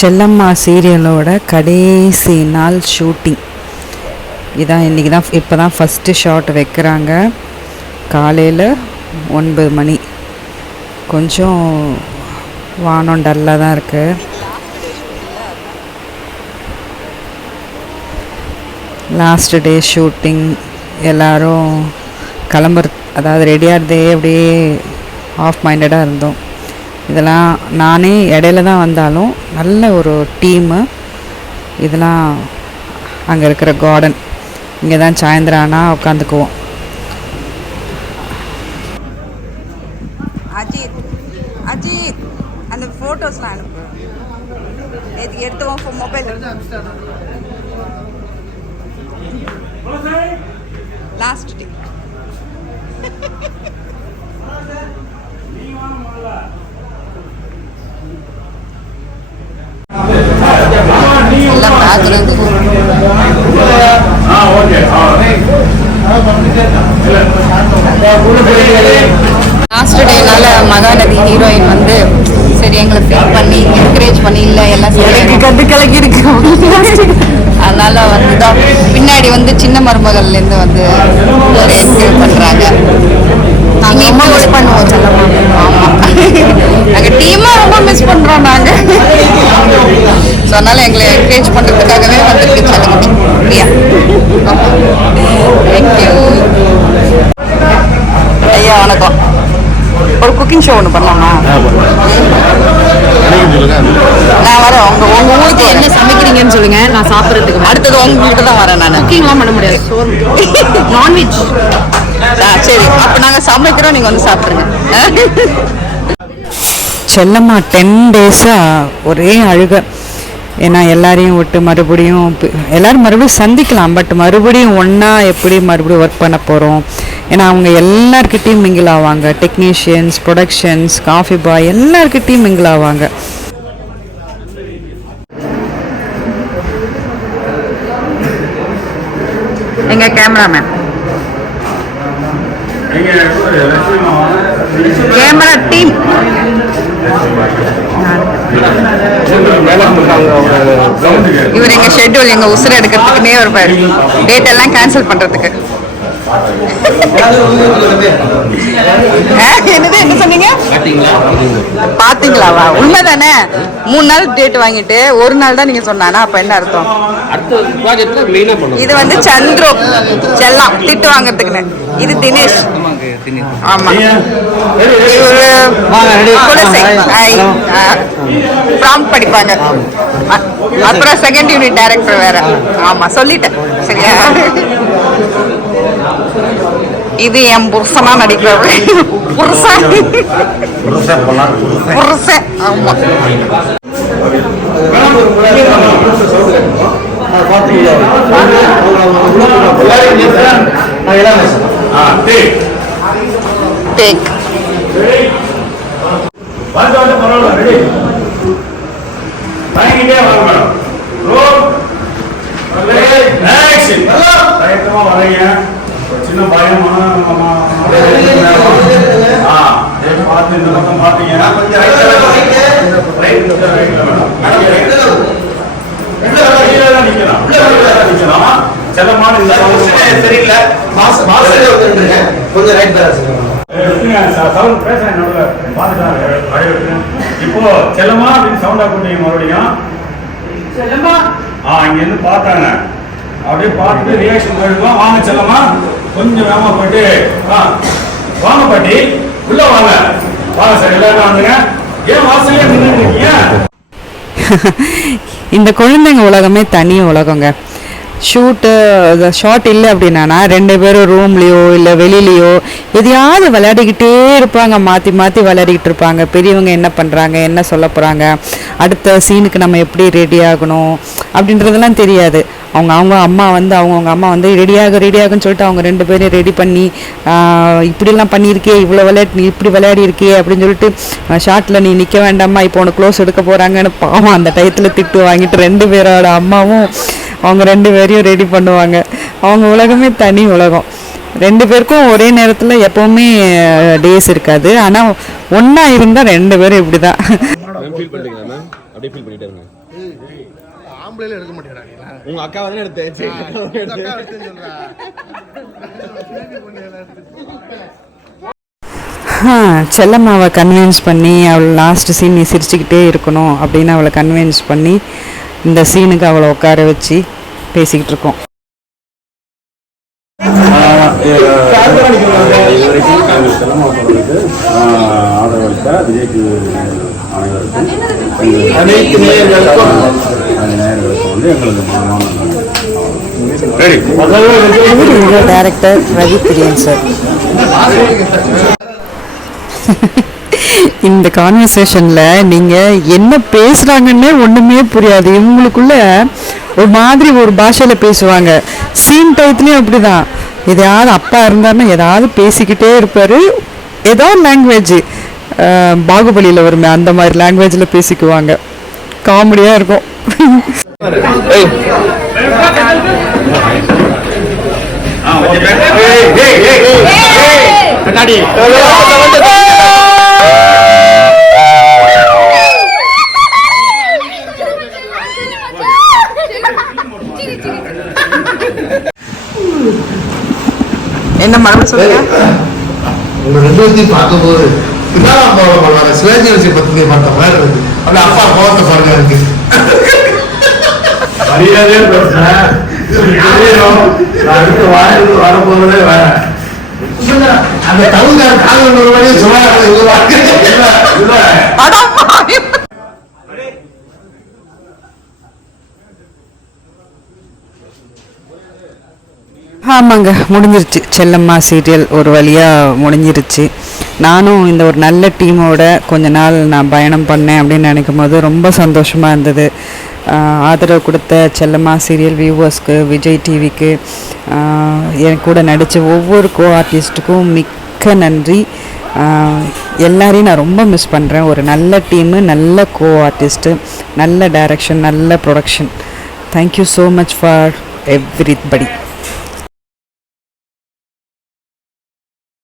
செல்லம்மா சீரியலோட கடைசி நாள் ஷூட்டிங் இதான் இன்றைக்கி தான் இப்போ தான் ஃபஸ்ட்டு ஷாட் வைக்கிறாங்க. காலையில் ஒன்பது மணி. கொஞ்சம் வானம் டல்லாக தான் இருக்குது லாஸ்ட் டே ஷூட்டிங் எல்லாரும் கிளம்புற அதாவது ரெடியாகிறதே அப்படியே ஆஃப் மைண்டடாக இருந்தோம். இதெல்லாம் நானே இடையில தான் வந்தாலும் நல்ல ஒரு டீமு இதெல்லாம் அங்கே இருக்கிற கார்டன் இங்கே தான் சாயந்தரம் ஆனால் உட்காந்துக்குவோம். அஜித் அஜித் அந்த ஃபோட்டோஸ்லாம் அனுப்பு. நேற்று எடுத்தோம் மொபைல் லாஸ்ட் டே எல்லாம் பேக்ரவுண்ட் லாஸ்ட் டேனால மகாநதி ஹீரோயின் வந்து சரி எங்களை ஃபீல் பண்ணி என்கரேஜ் பண்ணி இல்லை எல்லாம் சரி. கட்டு கலக்கி இருக்கு. அதனால வந்து தான் பின்னாடி வந்து சின்ன மருமகள்லேருந்து வந்து என்கரேஜ் பண்ணுறாங்க நாங்கள் ரொம்ப மிஸ் பண்ணுவோம் செல்லம்மா. ஆமாம் நாங்கள் டீமாக ரொம்ப மிஸ் பண்ணுறோம் நாங்கள் ஸோ அதனால எங்களை என்கரேஜ் பண்ணுறதுக்காகவே ஒரு குக்கிங் ஷோ ஒன்று பண்ணலாமா நான் வரேன். உங்க உங்க ஊருக்கு என்ன சமைக்கிறீங்கன்னு சொல்லுங்க. நான் சாப்பிட்றதுக்கு. அடுத்தது உங்ககிட்ட தான் வரேன் நான். குக்கிங்லாம் பண்ண முடியாது. நான்வெஜ் சரி. அப்போ நாங்கள் சமைக்கிறோம். நீங்கள் வந்து சாப்பிடுங்க செல்லம்மா டென் டேஸாக ஒரே அழுக. ஏன்னா எல்லாரையும் விட்டு மறுபடியும் எல்லாரும் மறுபடியும் சந்திக்கலாம். பட் மறுபடியும் ஒன்றா எப்படி மறுபடியும் ஒர்க் பண்ண போகிறோம் ஏன்னா அவங்க எல்லார்கிட்டேயும் மிங்கிள் ஆவாங்க. டெக்னீஷியன்ஸ் ப்ரொடக்ஷன்ஸ் காஃபி பாய் எல்லார்கிட்டேயும் மிங்கிள் ஆவாங்க. எங்கள் கேமராமேன் கேமரா டீம் இவர் எங்க ஷெட்யூல் எங்க உசுர எடுக்கிறதுக்குனே வருவார். டேட் எல்லாம் கேன்சல் பண்றதுக்கு. என்னது? என்ன சொன்னீங்க? பாத்தீங்களாவா? உண்மைதானே? மூணு நாள் டேட் வாங்கிட்டு ஒரு நாள் தான் நீங்க சொன்னானா? அப்ப என்ன அர்த்தம்? இது வந்து சந்துரு செல்லாம் திட்டு வாங்கறதுக்குன்னு. இது தினேஷ். ஆமா. ப்ராம்ப்ட் படிப்பாங்க. அப்புறம் செகண்ட் யூனிட் டைரக்டர் வேற. ஆமா சொல்லிட்டேன். சரியா? இது என் புருஷனா நடிக்கிறவர். புருஷன். புருஷன் ஆமா டேக் வாங்கிட்டே மேடம் ரோல் வரீங்க சின்ன பயம்? பார்த்து இந்த பக்கம் பார்த்தீங்க. கொஞ்சம் ரைட் கொஞ்சம் ரைட்ல மேடம் கீழே தான் நிக்கலாம் செல்லமான இந்த சரியில்லை. கொஞ்சம் ரைட் பேலன்ஸ் சவுண்ட் பேசுறேன் நடுவுல. பார்த்துட்டாங்க. இப்போ செல்லமா அப்படின்னு சவுண்டா கூட்டிங்க மறுபடியும்? ஆ இங்க இருந்து பார்த்தாங்க. அப்படியே பார்த்துட்டு ரியாக்ஷன் போயிருக்கோம் வாங்க செல்லமா. கொஞ்சம் வேகமா போயிட்டு வாங்க பாட்டி உள்ள வாங்க. வாங்க சார் எல்லாரும் வந்துங்க ஏன் வாசலே நின்று இந்த குழந்தைங்க உலகமே தனி உலகங்க. ஷூட்டு ஷார்ட் இல்லை அப்படின்னா ரெண்டு பேரும் ரூம்லேயோ இல்லை வெளியிலையோ எதையாவது விளையாடிக்கிட்டே இருப்பாங்க. மாற்றி மாற்றி விளையாடிக்கிட்டு இருப்பாங்க. பெரியவங்க என்ன பண்ணுறாங்க என்ன சொல்ல போகிறாங்க அடுத்த சீனுக்கு நம்ம எப்படி ரெடி ஆகணும் அப்படின்றதெல்லாம் தெரியாது. அவங்க அவங்க அம்மா வந்து அவங்கவுங்க அம்மா வந்து ரெடியாக ரெடியாகுன்னு சொல்லிட்டு அவங்க ரெண்டு பேரும் ரெடி பண்ணி இப்படிலாம் பண்ணியிருக்கே இவ்வளோ விளையாடி நீ இப்படி விளையாடி இருக்கே அப்படின்னு சொல்லிட்டு ஷார்ட்டில் நீ நிற்க வேண்டாம்மா இப்போ உனக்கு க்ளோஸ் எடுக்க போகிறாங்கன்னு பாவம் அந்த டயத்தில் திட்டு வாங்கிட்டு ரெண்டு பேரோட அம்மாவும் அவங்க ரெண்டு பேரையும் ரெடி பண்ணுவாங்க. அவங்க உலகமே தனி உலகம். ரெண்டு பேருக்கும் ஒரே நேரத்தில் எப்போவுமே டேஸ் இருக்காது. ஆனால் ஒன்றா இருந்தால் ரெண்டு பேரும் இப்படி தான் ஆம்பளைல எடுக்க உங்க எடுத்தேன் செல்லம்மாவை கன்வின்ஸ் பண்ணி அவள் லாஸ்ட் சீன் நீ சிரிச்சுக்கிட்டே இருக்கணும் அப்படின்னு அவளை கன்வின்ஸ் பண்ணி இந்த சீனுக்கு அவளை உட்கார வச்சு பேசிக்கிட்டு இருக்கோம் அனைத்து நேயர்களுக்கும் அந்த நேயர்களுக்கும் வந்து எங்களது மனமான டைரக்டர் ரவி பிரியன் சார் இந்த கான்வர்சேஷன்ல நீங்க என்ன பேசுறாங்கன்னே ஒண்ணுமே புரியாது. இவங்களுக்குள்ள ஒரு மாதிரி ஒரு பாஷையில் பேசுவாங்க சீன் டயத்துலயும் அப்படிதான் எதையாவது அப்பா இருந்தாருன்னா ஏதாவது பேசிக்கிட்டே இருப்பார் ஏதோ லாங்குவேஜ் பாகுபலியில் வருமே அந்த மாதிரி லாங்குவேஜில் பேசிக்குவாங்க காமெடியாக இருக்கும் என்ன மறுபடியும் சொல்லுங்க? உங்க ரெண்டு பேர்த்தையும் பார்க்கும்போது பின்னாலாம் போக போனாங்க சிவாஜி பத்தி பார்த்த மாதிரி இருக்கு. அப்படி அப்பா கோவத்தை பாருங்க இருக்கு மரியாதையே பேசுறேன். நான் அடுத்து வாயிலிருந்து வரும்போதே வேற. அந்த தமிழ்கார காதல் ஒரு வழியும் சுமார் ஆமாங்க முடிஞ்சிருச்சு. செல்லம்மா சீரியல் ஒரு வழியாக முடிஞ்சிருச்சு. நானும் இந்த ஒரு நல்ல டீமோட கொஞ்ச நாள் நான் பயணம் பண்ணேன் அப்படின்னு நினைக்கும் போது ரொம்ப சந்தோஷமாக இருந்தது. ஆதரவு கொடுத்த செல்லம்மா சீரியல் வியூவர்ஸ்க்கு விஜய் டிவிக்கு என் கூட நடித்த ஒவ்வொரு கோ ஆர்டிஸ்ட்டுக்கும் மிக்க நன்றி. எல்லாரையும் நான் ரொம்ப மிஸ் பண்ணுறேன் ஒரு நல்ல டீமு நல்ல கோ ஆர்டிஸ்ட்டு நல்ல டைரக்ஷன் நல்ல production thank you so much for everybody